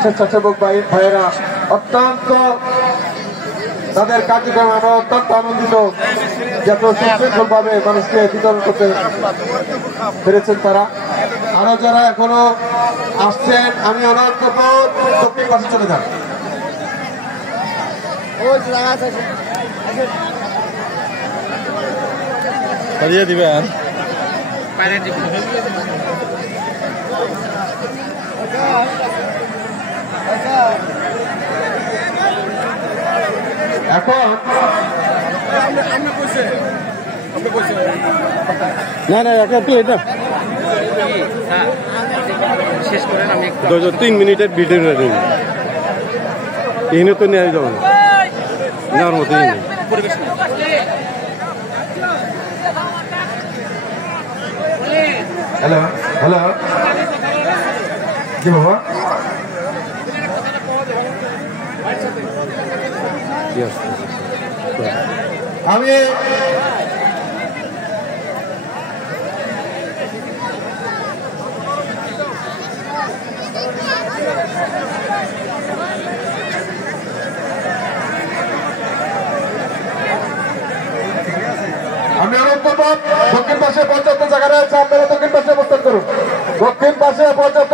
স্বেচ্ছাসেবক ভাইয়েরা অত্যন্ত তাদের কার্যক্রমে আমরা অত্যন্ত আনন্দিত যত সুশৃঙ্খল ভাবে মানুষকে বিতরণ করতে পেরেছেন তারা। আরো যারা এখনো আসছেন আমি অনুরোধ করবো দক্ষিণ পাশে চলে যান। দিবেন এখন না না একটা প্লেট না 3 মিনিটের ভিডিও এখানে তো নেওয়া যাবে না নেওয়ার মতো হ্যালো হ্যালো জি বাবা আমি অনুরোধ করবো দক্ষিণ পাশে পর্যাপ্ত জায়গা রয়েছে আপনারা দক্ষিণ পাশে অবস্থান করুন। দক্ষিণ পাশে পর্যাপ্ত